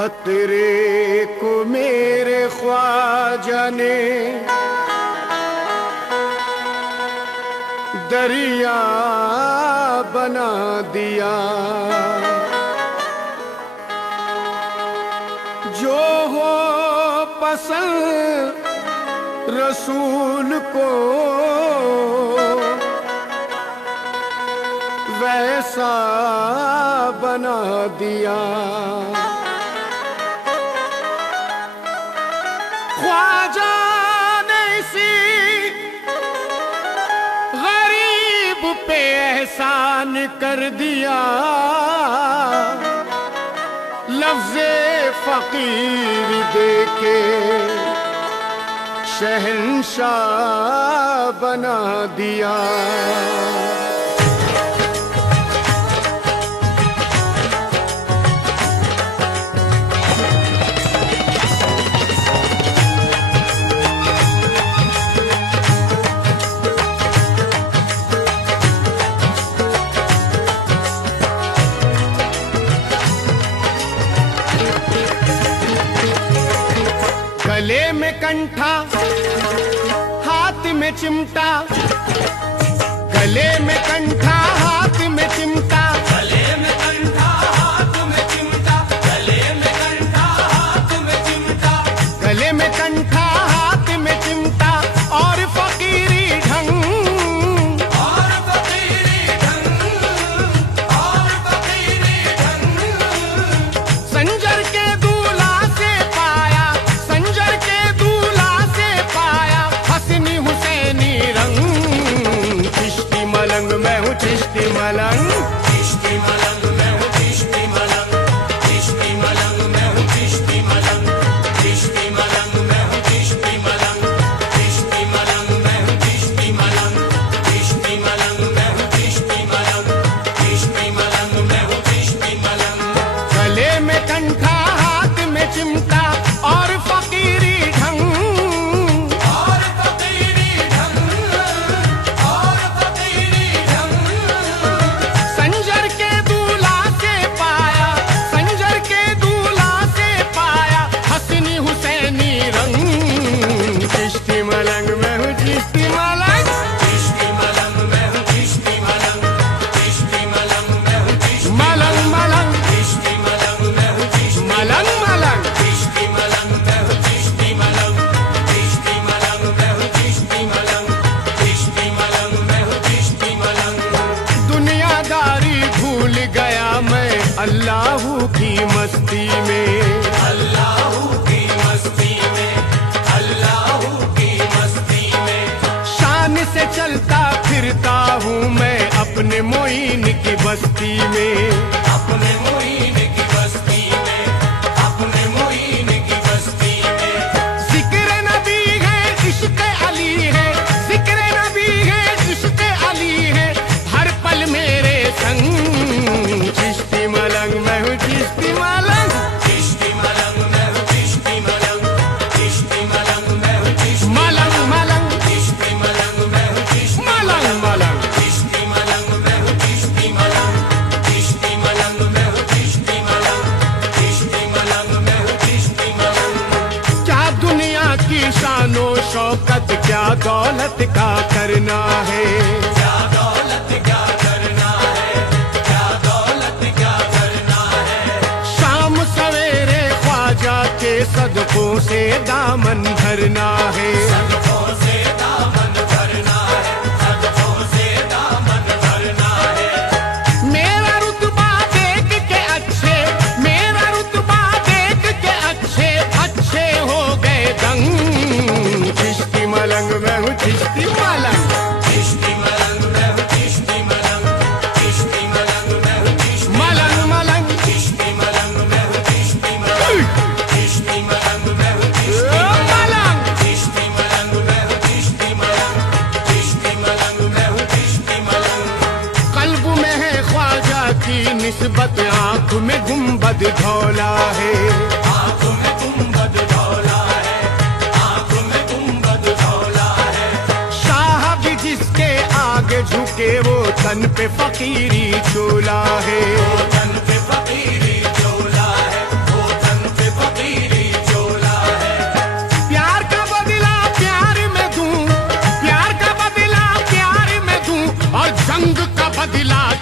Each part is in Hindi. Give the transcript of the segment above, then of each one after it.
खतरे को मेरे ख्वाजा ने दरिया बना दिया। जो हो पसंद रसूल को वैसा बना दिया। ख्वाजा ने इसी गरीब पे एहसान कर दिया। लफ्ज़े फकीर देके शहंशाह बना दिया। गले में कंठा हाथ में चिमटा, गले में कंठा हाथ में चिमटा, गले में कंठा हाथ में चिमटा, गले में कंठा हाथ में चिमटा, गले में कंठा हाथ में चिमटा और फकीरी ढंग, और फकीरी ढंग, और फकीरी ढंग। संजर के दूल्हा से पाया, संजर के दूल्हा से पाया हसनी हुसैनी रंग। चिश्ती मलंग मैं हूँ चिश्ती मलंग, चिश्ती मलंग मैं हूँ चिश्ती मलंग, चिश्ती मलंग मैं हूँ चिश्ती मलंग, चिश्ती मलंग मैं हूँ चिश्ती मलंग, चिश्ती मलंग मैं हूँ चिश्ती मलंग, चिश्ती मलंग मैं हूँ चिश्ती मलंग, चिश्ती मलंग मैं हूँ चिश्ती मलंग। गले में कंठा हाथ में चिमटा और फकीरी ढंग, और फकीरी ढंग, और फकीरी ढंग। संजर के दूल्हा से पाया, संजर के दूल्हा से पाया हसनी हुसैनी रंग। चिश्ती मलंग मैं हूँ चिश्ती मलंग, चिश्ती मलंग मैं हूँ चिश्ती मलंग, चिश्ती मलंग मैं हूँ चिश्ती मलंग मलंग चिश्ती मलंग मैं हूँ चिश्ती मलंग मलंग। चिश्ती मलंग मैं हूँ चिश्ती मलंग, चिश्ती मलंग मैं हूँ चिश्ती मलंग, चिश्ती मलंग मैं हूँ चिश्ती मलंग। दुनियादारी भूल गया मैं अल्लाह की मस्ती में, अल्लाह की मस्ती में, अल्लाह की मस्ती में। शान से चलता फिरता हूँ मैं अपने मोइन की बस्ती में। अपने मोइन की बस्ती में, अपने मोइन की बस्ती में। जिक्र नबी है इश्क अली है, जिक्र नबी है इश्क अली है हर पल मेरे संग। चिश्ती मलंग मैं हूँ चिश्ती मलंग, चिश्ती मलंग मैं हूँ चिश्ती मलंग, चिश्ती मलंग मैं हूँ चिश्ती मलंग मलंग चिश्ती मलंग मैं हूँ चिश्ती मलंग मलंग। चिश्ती मलंग मैं हूँ चिश्ती मलंग, चिश्ती मलंग मैं हूँ चिश्ती मलंग, चिश्ती मलंग मैं हूँ चिश्ती मलंग। क्या दुनिया की शानो शौकत क्या दौलत का करना है, क्या दौलत क्या करना है, क्या दौलत क्या करना है। शाम सवेरे ख्वाजा के सदकों से दामन भरना है। सदकों से दामन भरना है, सदकों से दामन भरना है। मेरा रुतबा देख के अच्छे, मेरा रुतबा देख के अच्छे अच्छे हो गए दंग। चिश्ती मलंग मैं हूँ चिश्ती मलंग, चिश्ती मलंग मैं हूँ चिश्ती मलंग, चिश्ती मलंग मैं हूँ चिश्ती मलंग मलंग चिश्ती मलंग मैं हूँ चिश्ती मलंग, चिश्ती मलंग मैं हूँ चिश्ती मलंग। चिश्ती मलंग मैं हूँ चिश्ती मलंग, चिश्ती मलंग मैं हूँ चिश्ती मलंग। कल्ब में है ख्वाजा की निस्बत, आँख में गुम्बद धौला है। आँख में गुम्बद धौला है, आँख में गुम्बद धौला है। शाह भी जिसके आगे झुके वो तन पे फकीरी चोला है। तन पे फकीरी चोला है, वो तन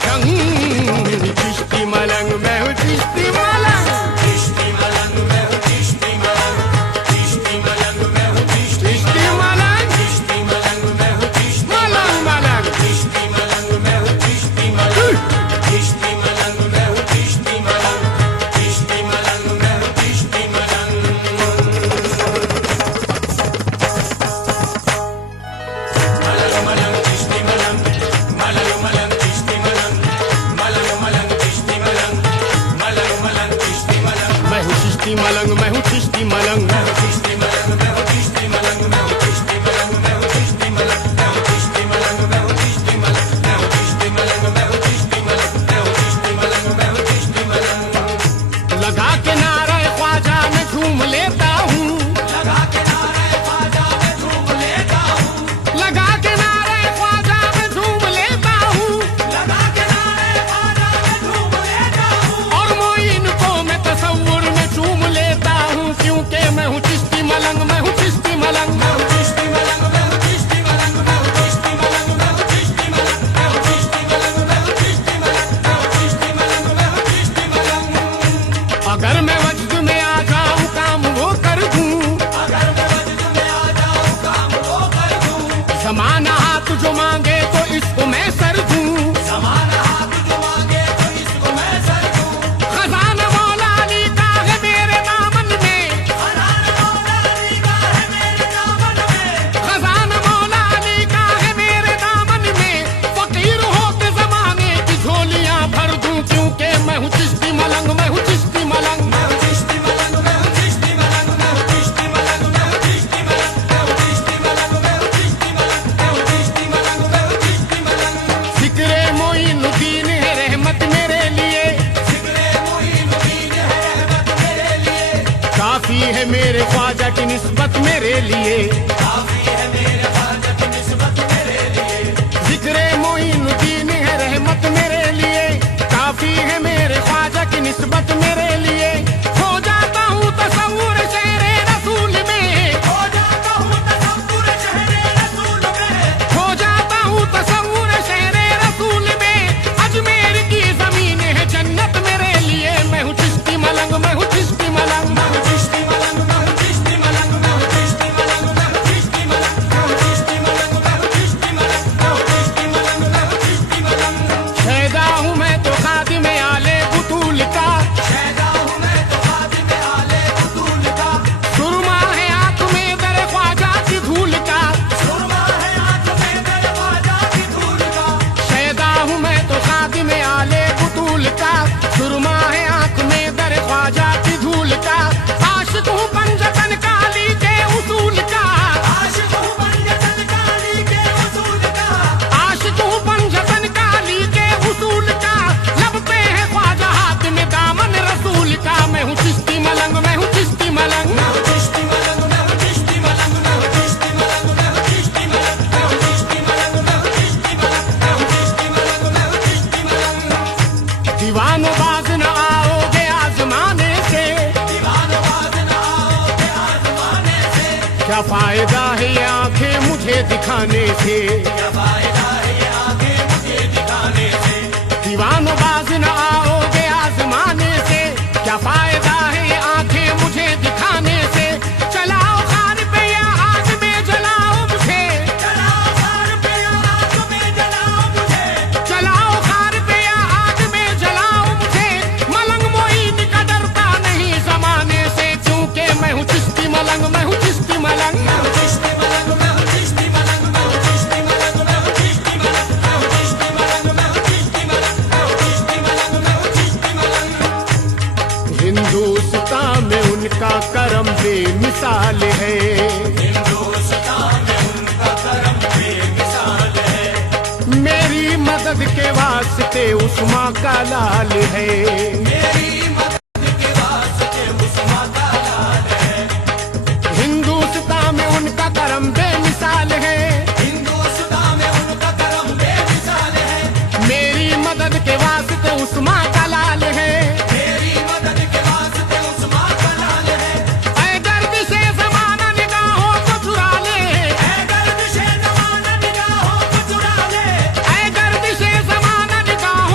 चंग। चिश्ती मलंग मैं हूँ चिश्ती मलंग। चिश्ती मलंग मैं हूँ चिश्ती मलंग। चिश्ती मलंग मैं हूँ चिश्ती चिश्ती मलंग चिश्ती मलंग मैं हूँ चिश्ती मलंग मलंग। चिश्ती मलंग मैं हूँ चिश्ती मलंग। चिश्ती मलंग मैं हूँ चिश्ती मलंग। चिश्ती मलंग मैं हूँ चिश्ती मलंग। मलंग मलंग चिश्ती मलंग। मलंग मलंग चिश्ती मलंग। मलंग मलंग चिश्ती मलंग। मलंग मलंग चिश्ती मलंग। मैं हूँ चिश्ती मलंग मैं हूँ चिश्ती मलंग। मैं हूँ चिश्ती मलंग मैं हूँ चिश्ती मलंग। मैं हूँ चिश्ती मलंग मैं हूँ चिश्ती मलंग। मैं हूँ चिश्ती मलंग मैं हूँ चिश्ती मलंग। मैं हूँ चिश्ती मलंग मैं हूँ चिश्ती मलंग। मैं हूँ चिश्ती मलंग मैं हूँ चिश्ती मलंग। लगा के नारे ख्वाजा में झूम लेता हूँ। लगा के नारे ख्वाजा मैं झूम लेता हूँ। लगा के नारे ख्वाजा में झूम लेता हूँ। लगा के नारे ख्वाजा मैं झूम लेता हूँ। और मोइन को मैं तसव्वुर में चूम लेता हूँ, क्योंकि मैं हूँ चिश्ती मलंग मैं हूँ चिश्ती मलंग। मैं हूँ चिश्ती मलंग मैं हूँ चिश्ती मलंग। मैं हूँ चिश्ती मलंग मैं हूँ चिश्ती मलंग। मैं हूँ चिश्ती मलंग मैं हूँ चिश्ती मलंग। मैं हूँ चिश्ती मलंग मैं हूँ चिश्ती मलंग। अगर मैं वजद में आ जाऊँ काम वो कर दूँ। अगर मैं वजद में आ जाऊँ काम वो कर दूँ। ज़माना हाथ जो मांगे तो इसको मैं सर दूँ। ज़माना हाथ जो मांगे तो इसको मैं सर दूँ। खजाना मौला अली का है मेरे दामन में। खजाना मौला अली का है मेरे दामन में। खजाना मौला अली का है मेरे दामन में। फकीर होते जमाने की झोलियां भर दूं, क्योंकि मैं हूँ चिश्ती मलंग मैं हूँ चिश्ती मलंग। मैं हूँ चिश्ती मलंग मैं हूँ चिश्ती मलंग। मैं हूँ चिश्ती मलंग मैं हूँ चिश्ती मलंग। मैं हूँ चिश्ती मलंग मैं हूँ चिश्ती मलंग। मैं हूँ चिश्ती मलंग मैं हूँ चिश्ती मलंग। जिक्रे मोइनुद्दीन है रहमत मेरे लिए। जिक्रे मोइनुद्दीन है रहमत मेरे लिए। काफी है मेरे ख्वाजा की निस्बत मेरे लिए। काफी है मेरे ख्वाजा की निस्बत मेरे लिए। जिक्रे मोइनुद्दीन है रहमत मेरे लिए। काफी है मेरे ख्वाजा की निस्बत मेरे लिए। हो जाता हूँ तसव्वुर शहरे रसूल में। हो जाता हूँ तसव्वुर शहरे रसूल में। हो जाता हूँ तसव्वुर शहरे रसूल में। अजमेर की जमीन है जन्नत मेरे लिए। मैं हूँ चिश्ती मलंग मैं हूँ चिश्ती मलंग। मैं हूँ चिश्ती मलंग मैं हूँ चिश्ती मलंग। मैं हूँ चिश्ती मलंग मैं हूँ चिश्ती मलंग। मैं हूँ चिश्ती मलंग मैं हूँ चिश्ती मलंग। मैं हूँ चिश्ती मलंग मैं हूँ चिश्ती मलंग। शहदा हूँ मैं तो खादिम आले बुतूल का। शहदा हूँ मैं तो खादिम आले बुतूल का। सुरमा है आंख में दर ख्वाजा की धूल का। सुरमा है आँख में मेरे ख्वाजा की धूल का। शहदा हूँ मैं तो खादिम आले बुतूल का। सुरमा है आंख में दर ख्वाजा की धूल का। आशिक हूँ पंजतन काली के उसूल का। आशिक हूँ पंजतन काली के उसूल का। आशिक हूँ पंजतन काली के उसूल का। लब पे है ख्वाजा हाथ में दामन रसूल का। मैं हूँ चिश्ती मलंग मैं हूँ चिश्ती मलंग। मैं हूँ चिश्ती मलंग मैं हूँ चिश्ती मलंग। मैं हूँ चिश्ती मलंग मैं हूँ चिश्ती मलंग। मैं हूँ चिश्ती मलंग मैं हूँ चिश्ती मलंग। मैं हूँ चिश्ती मलंग मैं हूँ चिश्ती मलंग। दीवानो बाज न आओगे आजमाने से। दीवानबाज ना आओगे आजमाने से। क्या फायदा है ये आंखें मुझे दिखाने से। क्या फायदा है ये आंखें मुझे दिखाने से। दीवानो बाज न आओगे आजमाने से। क्या फायदा है ये आंखें मुझे दिखाने से। चलाओ खार पे या आग में जलाओ मुझे। जलाओ खार पे या आग में जलाओ मुझे। चलाओ खार पे या आग में जलाओ मुझे। मलंग मोइन का डरता नहीं जमाने से, क्योंकि मैं हूँ चिश्ती मलंग मैं हूँ चिश्ती मलंग। मैं हूँ चिश्ती मलंग मैं हूँ चिश्ती मलंग। मैं हूँ चिश्ती मलंग मैं हूँ चिश्ती मलंग। मैं हूँ चिश्ती मलंग मैं हूँ चिश्ती मलंग। मैं हूँ चिश्ती मलंग मैं हूँ चिश्ती मलंग। हिंदुस्तान में उनका करम बेमिसाल है। हिंदुस्तान में उनका करम बेमिसाल है। मेरी मदद के वास्ते उस्मा का लाल है। मेरी मदद के वास्ते उस्मा का लाल है। हिंदुस्तान में उनका करम बेमिसाल है। हिंदुस्तान में उनका करम बेमिसाल है। मेरी मदद के वास्ते उस्मा का लाल है। मेरी मदद के वास्ते उस्मा का लाल है। ऐ गर्दिशे ज़माना निगाहों को चुरा ले। ऐ गर्दिशे ज़माना निगाहों को चुरा ले। ऐ गर्दिशे ज़माना निगाहों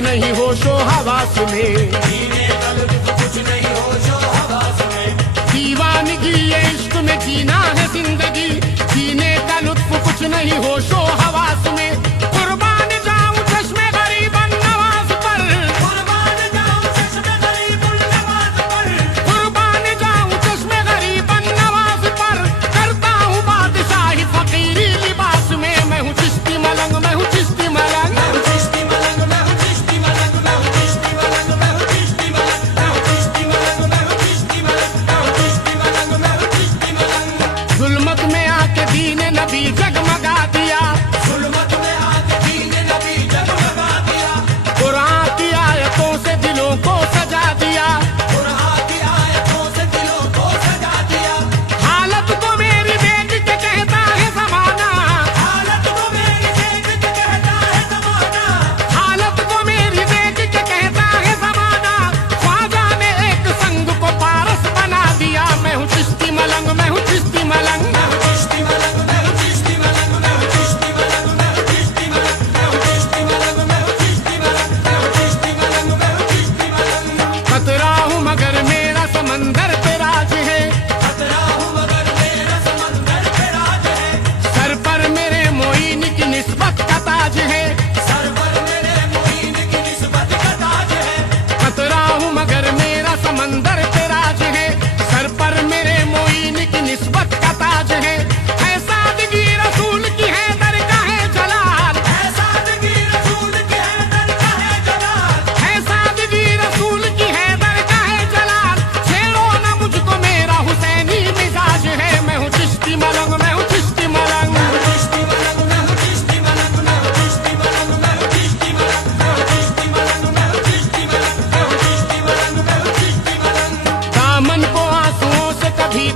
नहीं होशो हवास में, जीने का लुत्फ कुछ नहीं होशो हवास में, दीवानगी ये इश्क में जीना है जिंदगी, जीने का लुत्फ कुछ नहीं होशो हवास में। कुर्बान जाऊं चश्मे गरीबन नवाज पर, कुर्बान जाऊं चश्मे गरीबुल नवाज पर, कुर्बान जाऊं चश्मे गरीबन नवाज पर, करता हूँ बादशाही फकीरी लिबास में। मैं हूँ चिश्ती मलंग, मैं हूँ चिश्ती मलंग, मैं हूँ चिश्ती मलंग, मैं हूँ चिश्ती मलंग, मैं हूँ चिश्ती मलंग, मैं हूँ चिश्ती मलंग, मैं हूँ चिश्ती मलंग, मैं हूँ चिश्ती मलंग, मैं हूँ चिश्ती मलंग, मैं हूँ चिश्ती मलंग। जुल्मत में आके दीन नबी जगमगा दिया, जुल्मत में आके दीन नबी जगमगा दिया, कुरान की आयतों से दिलों को सजा दिया, कुरान की आयतों से दिलों को सजा दिया। हालत को मेरी देख के कहता है जमाना, हालत को मेरी देख के कहता है ज़माना, हालत को मेरी देख के कहता है जमाना, ख्वाजा ने एक संग को पारस बना दिया। मैं हूँ चिश्ती मलंग, मैं हूँ चिश्ती मलंग, मैं हूँ चिश्ती मलंग, मैं हूँ चिश्ती मलंग, मैं हूँ चिश्ती मलंग, मैं हूँ चिश्ती मलंग, मैं हूँ चिश्ती मलंग, मैं हूँ चिश्ती मलंग, मैं हूँ चिश्ती मलंग, मैं हूँ चिश्ती मलंग। खतरा हूँ मगर मेरा समंदर पे राज है, खतरा हूँ मगर मेरा समंदर पे राज है, सर पर मेरे मोइन की निस्बत का ताज है। सर पर मेरे मुईन की निस्बत का ताज है। खतरा हूँ मगर मेरा समंदर पे राज है, सर पर मेरे मोइन की निस्बत का ताज है। है सादगी रसूल की है दरगाह जलाल, है सादगी रसूल की है दरगाह जलाल, है सादगी रसूल की है दरगाह जलाल। छेड़ो न मुझको मेरा हुसैनी मिजाज है। मैं हूँ चिश्ती मलंग, मैं हूँ चिश्ती मलंग, मैं हूँ चिश्ती मलंग, मैं हूँ चिश्ती मलंग, मैं हूँ चिश्ती मलंग, मैं हूँ चिश्ती मलंग, मैं हूँ चिश्ती मलंग, मैं हूँ चिश्ती मलंग, मैं हूँ चिश्ती मलंग, मैं हूँ चिश्ती मलंग। दामन को आंसुओं से कभी